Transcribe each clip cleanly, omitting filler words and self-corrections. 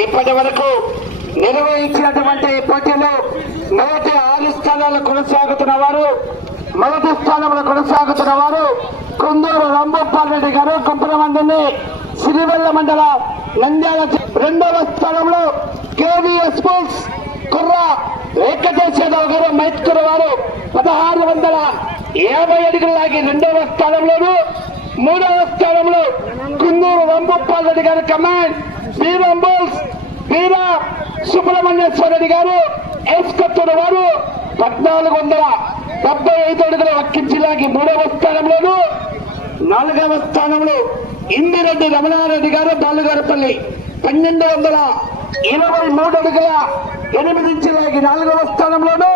ఇప్పటి వరకు నిర్వహించినటువంటి పోటీలో మొదటి 6 స్థానాలు కొనసాగుతున్న వారు, మొదటి స్థానంలో కొనసాగుతున్న వారు కుందూరు రాంభూపాల్ రెడ్డి గారు కుప్పలమందిని సిరివెల్ల మండల నంద్యాల. రెండవ స్థానంలో కేవీఎస్ స్పోర్ట్స్ కుర్ర వెంకటేష్ యాదవ్ గారు మైత్కూరు వారు 1650 అడుగులు లాగి రెండవ స్థానంలోను. మూడవ స్థానంలో కుందూరు రాంభూపాల్ రెడ్డి గారు కమాండ్ బీరంబోల్స్ వీర సుబ్రహ్మణ్యేశ్వర రెడ్డి గారు ఎస్కత్తూరు వారు 1475 అడుగులు అక్కించిలాగి మూడవ స్థానంలోను. నాలుగవ స్థానంలో ఇందిరెడ్డి రమణారెడ్డి గారు బాలుగారపల్లి 1223 అడుగుల 8 ఇంచులాగి నాలుగవ స్థానంలోను.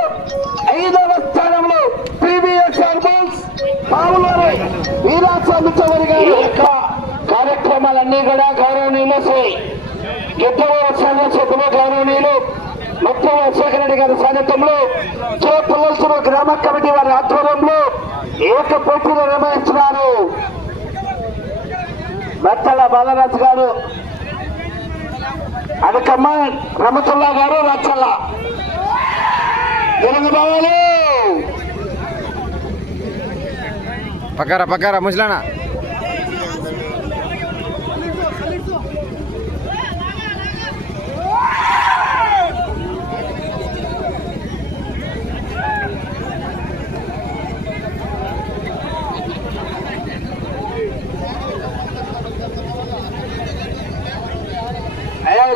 ఐదవ స్థానంలో ప్రీవియస్ ఆర్బల్స్ పావులూరి వీరాస్వామి చౌదరి గారు. కార్యక్రమాలన్నీ కూడా గౌరవనీయులు శ్రీ గిద్దవూరు సభ్యులు గౌరవనీయులు మొత్తం శేఖర రెడ్డి గారి సాన్నిధ్యంలో పుల్లూరు గ్రామ కమిటీ వారి ఆధ్వర్యంలో ఏక పోటీలు నిర్వహిస్తున్నారు. బత్తల బాలరాజు గారు, అదకమ్మ రమతుల్లా గారు, రచ్చల్ల తెలుగు బావాలు పక్కరా ముసలానా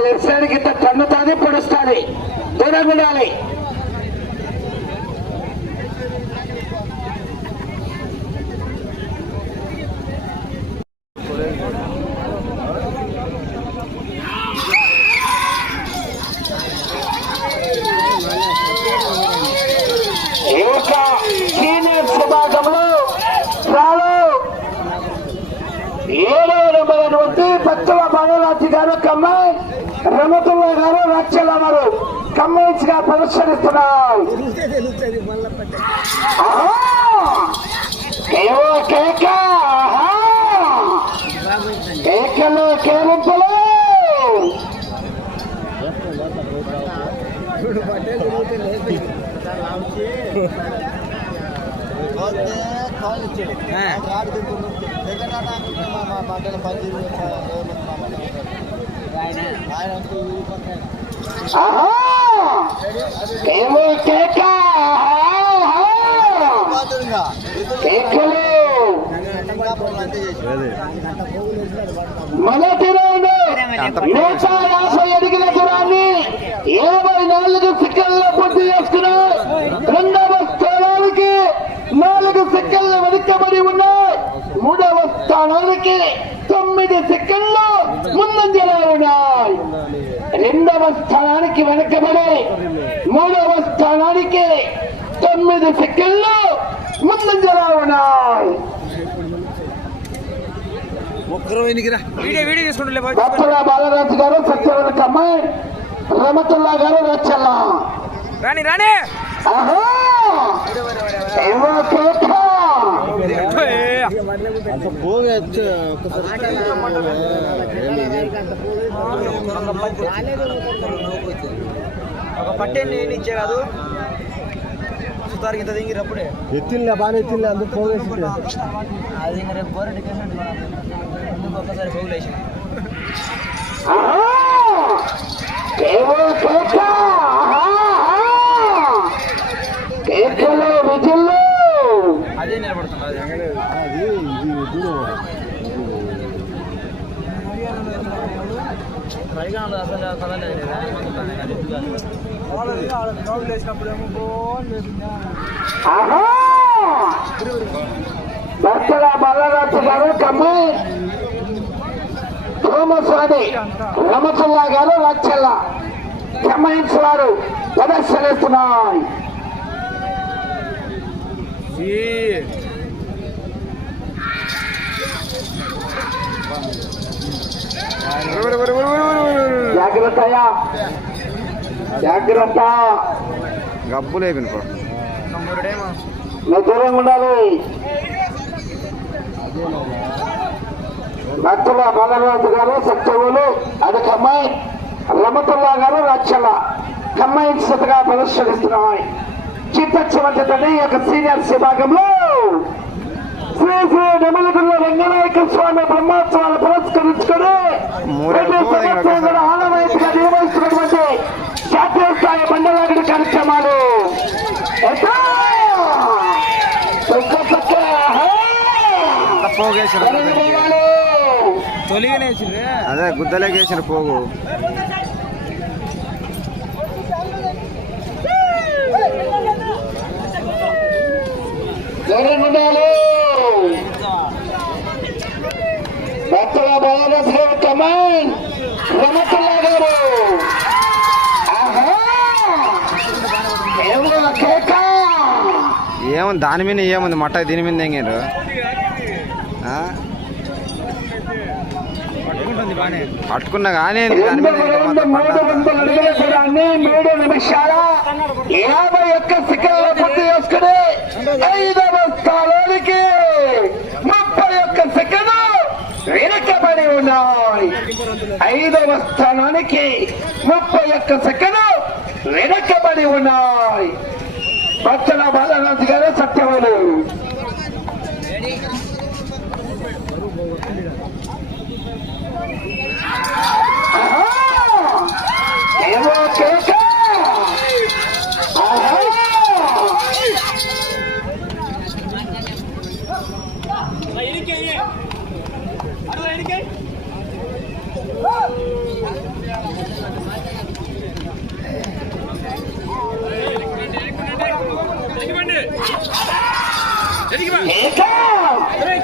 లెఫ్ట్ సైడ్ కింద తన్నుతుంది, పొడుస్తుంది, దూరంగా ఉండాలి. సీనియర్స్ విభాగంలో 7వ నెంబర్ వచ్చి పచ్చల బాలరాజు గారు కమ్మాయి, రమతుల్లా గారు రక్షల వారు కమ్మేజ్ గా ప్రదర్శనిస్తున్నారు. కేకలు కేరింపులు మొదటి రౌండ్ 150 అడుగుల దూరాన్ని 24 సెకండ్ల పూర్తి చేసుకున్నాయి. రెండవ స్థానానికి 4 సెకండ్లు వెనుకబడి ఉన్నాయి. మూడవ స్థానానికి 9 సెకండ్లు ముందంజలో ఉన్నాయి. రెండవ స్థానానికి వెనుకబడి మూడవ స్థానానికి 9 సెకండ్లు ముందంజలో ఉన్నాయి. బత్తల బాలరాజు గారు, సత్యవతి కమ్మాయి, రమతుల్లా గారు రచ్చల్ల. రాణి ఒక పట్టే నేను ఇచ్చే కాదు సుతారికి ఇంత దిగినప్పుడే ఎత్తిలే బాగా ఎత్తిలే అందుకు పోగేసి అది ఇంకా రేపు గోరెడ్డి ఒక్కసారి పోగులేసి అదే నిలబడుతుంది. బత్తల బాలరాజు గారు కమ్మాయి, సోమస్వామి రమతుల్లా గారు రచ్చల్ల కమ్మాయిన్స్ వారు ప్రదర్శనిస్తున్నారు. జాగ్రత్త గబ్బులే వినుకో, దూరంగా ఉండాలి. భక్తుల బాలరాజు గారు, సత్యవులు అదకమ్మాయి, రమతుల్లా గారు రచ్చల కమ్మాయిగా ప్రదర్శనిస్తున్నాయి. చిత్త చివరి ఈ యొక్క సీనియర్స్ విభాగంలో శ్రీ శ్రీ నెమలిగుల్ల రంగనాయక స్వామి బ్రహ్మోత్సవాలు పురస్కరించుకొని ప్రతి సంవత్సరం కూడా ఆనవాయితీగా నిర్వహిస్తున్నటువంటి జాతీయ స్థాయి బండలాగడి కార్యక్రమాలు అదే గుద్దలేకేసిన పోగు భక్తుల బలరాజు కమాండ్ రమతుల్లా గారు ఏముంది దాని మీద ఏముంది మట్ట దీని మీద ఎంగారు పట్టుకున్నా కానీ దాని మీద 3 నిమిషాల 51 సెకండ్ల పూర్తి చేసుకుని 5వ స్థానానికి 31 సెకండ్లు వెనకబడి ఉన్నాయి. 5వ స్థానానికి 31 సెకండ్లు వెనకబడి ఉన్నాయి. భక్తుల బాలరాజు గారు సత్యవాడు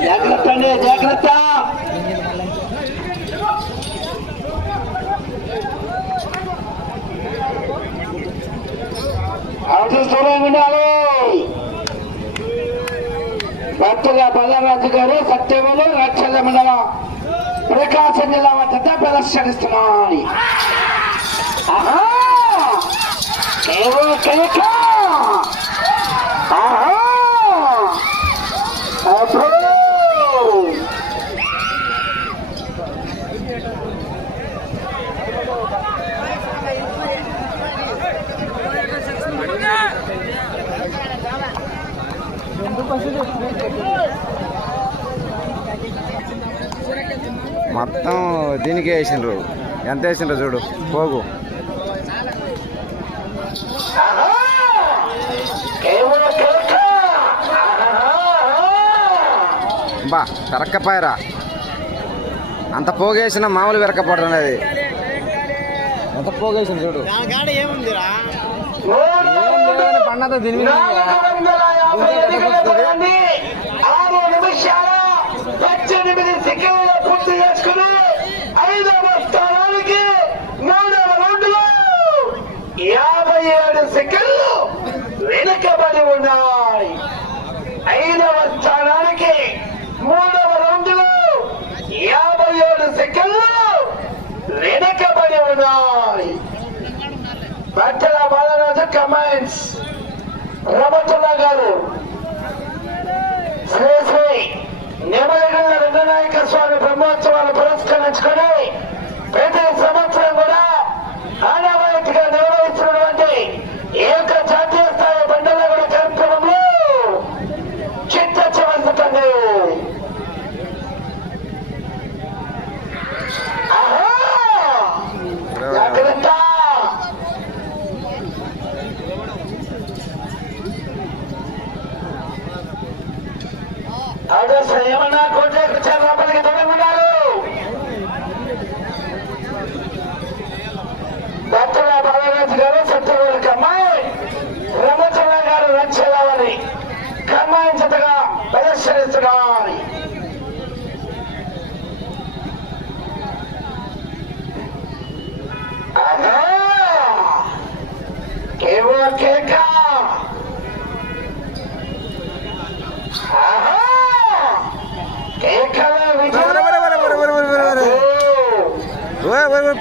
జాగ్రత్త అండి, జాగ్రత్త. ఉండాలి. భక్తుల బలరాజు గారు సత్యములు రక్షల మండలం ప్రకాశం జిల్లా వద్ద ప్రదర్శనిస్తున్నాయి. మొత్తం దీనికి వేసిండ్రు. ఎంత వేసిండ్రు చూడు పోగు. బా కరక్కపోయారా, అంత పోగేసిన మామూలు వెరకపోవడం అనేది. ఎంత పోగేసిన చూడు. పండద దీని మీద 6 నిమిషాల 18 సెకండ్ల పూర్తి చేసుకుని 5వ స్థానానికి 3వ రౌండ్లో 57 సెకండ్లు వెనుకబడి ఉన్నాయి. 5వ స్థానానికి 3వ రౌండ్లో 57 సెకండ్లు వెనుకబడి ఉన్నాయి. భక్తుల బాలరాజు కమాండ్స్ రమతుల్లా గారు శ్రీ శ్రీ నెమలిగుల్ల రంగనాయక స్వామి బ్రహ్మోత్సవాలు పురస్కరించుకొని ప్రతి సంవత్సరం కూడా ఆనవాయితీగా నిర్వహిస్తున్నటువంటి ఈ యొక్క జాతీయ స్థాయి బండలాగడి కార్యక్రమంలో చిత్త చివరిస్తుంది. జాగ్రత్త. ఏమన్నా కోట్లకు లోపలికి తొలగున్నారు. భక్తుల బాలరాజు గారు సత్యవేలు కమ్మాయి రమతుల్లా గారు రక్షలావని కమ్మాయి జతగా ప్రదర్శనిస్తున్నారు. ఏవో కేక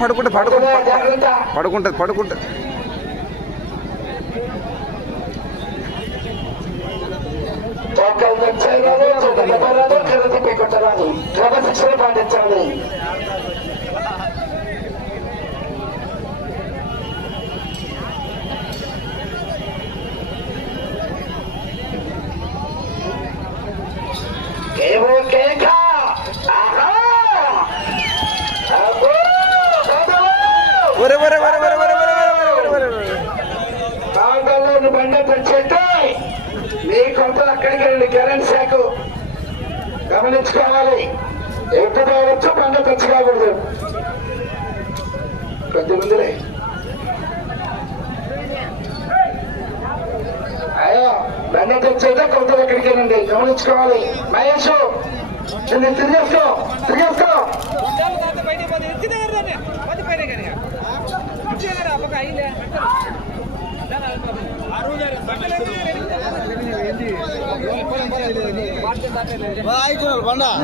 పడుకుంటది పడుకుంటది. క్రమశిక్షణ పాటించాలి. ఒరే ఒరే ఒరే ఒరే ఒరే ఒరే ఒరే ఒరే ఒరే. బాగుంటాలో బండ తెచ్చేస్తే మీ కొంతలు అక్కడికి వెళ్ళండి. కరెంట్ శాఖ గమనించుకోవాలి. ఎప్పుడు రావచ్చు బండ తెచ్చుకోకూడదు. కొద్దిమందిరే అయ్యో బండ తెచ్చేస్తే కొంతలు అక్కడికి వెళ్ళండి. గమనించుకోవాలి. మహేష్ నేను తిరిగేసుకో తిరిగేసుకో.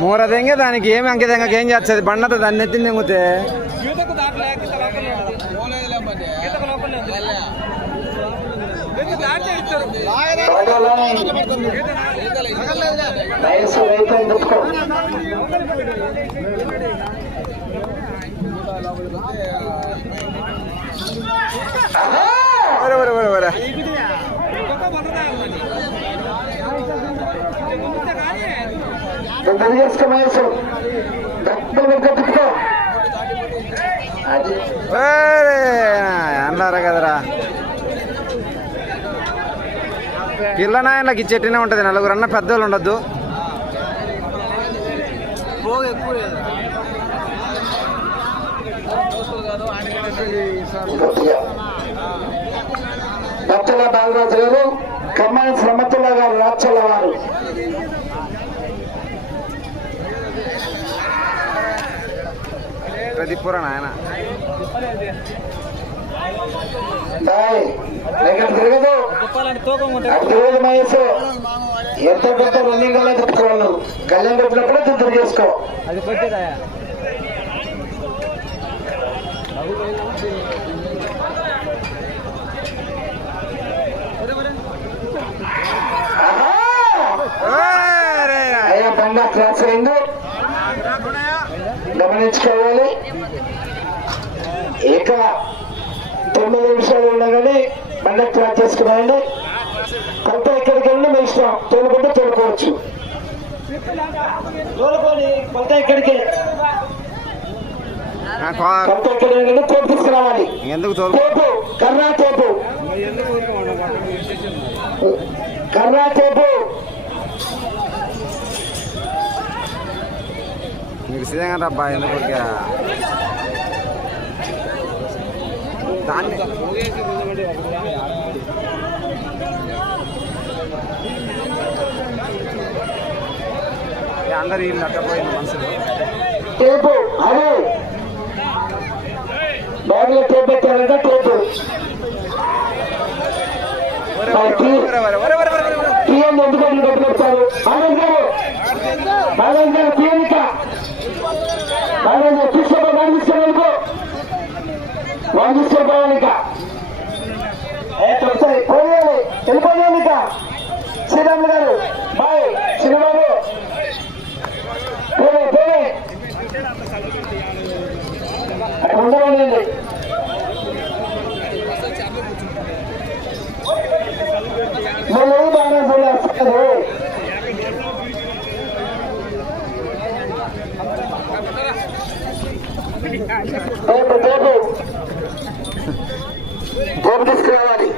మూర దెంగే దానికి ఏమి అంకెదంగా ఏం చేస్తుంది బండతో దాన్ని ఎత్తి దెంగితే మహేష్ రైతు తెచ్చుకో. ఒరే ఒరే ఒరే ఒరే. తిరిగేసుకో మహేష్. తెచ్చుకో. అది అన్నారా కదరా పిల్ల నాయనకి ఇచ్చేటనే ఉంటుంది. నలుగురు అన్న పెద్దోళ్ళు ఉండొద్దు. బచ్చల బాలరాజు గారు, కమ్మాయి శ్రమతుల్లా గారు, రాచల్ల వారు. ప్రతిపుర నాయన తిరగదు తిరగదు మహేష్. ఎంత పెద్ద రన్నింగ్ అలా తిప్పుకోవాలి. కళ్యాణ్ పెట్టినప్పుడే తిరిగి చేసుకో. అయ్యా బండ క్రాస్ అయింది. గమనించుకోవాలి. ఇక 9 నిమిషాలు ఉండగానే బండ క్రాస్ చేసుకున్నాయండి. కొంత ఎక్కడికి వెళ్ళి మీ ఇష్టం. తోలుకుంటే తోలుకోవచ్చు. తోలుకోండి. కొంత ఎక్కడికి కొంత ఎక్కడికి తోపు తీసుకురావాలి. ఎందుకు తోపు కర్రా తోపు కర్రా తోపు. మీకు సిద్ధంగా రబ్బా ఎందుకు దాన్ని అందరు వీళ్ళు అట్టపోయింది మనుషులు. టేపు అదే బ్యాగ్లో టేప్ పెట్టారంటే టేపు పిఎం ఎందుకంటే పెట్టారు. బాలాజీ గారు బాలాజీ గారు పిఎనిక బాలాజీ తీసుకో వాదిస్తాను వాదిస్తానిక పోయాలి వెళ్ళిపోయానిక. శ్రీరాములు గారు బాయ్ చిన్నబాబు పోలే పోలే ఉండవండి. మళ్ళీ బాగా పోలేదు. టేపు టేపు టేపు తీసుకురావాలి.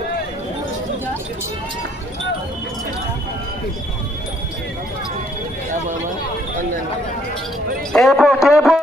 Tape tape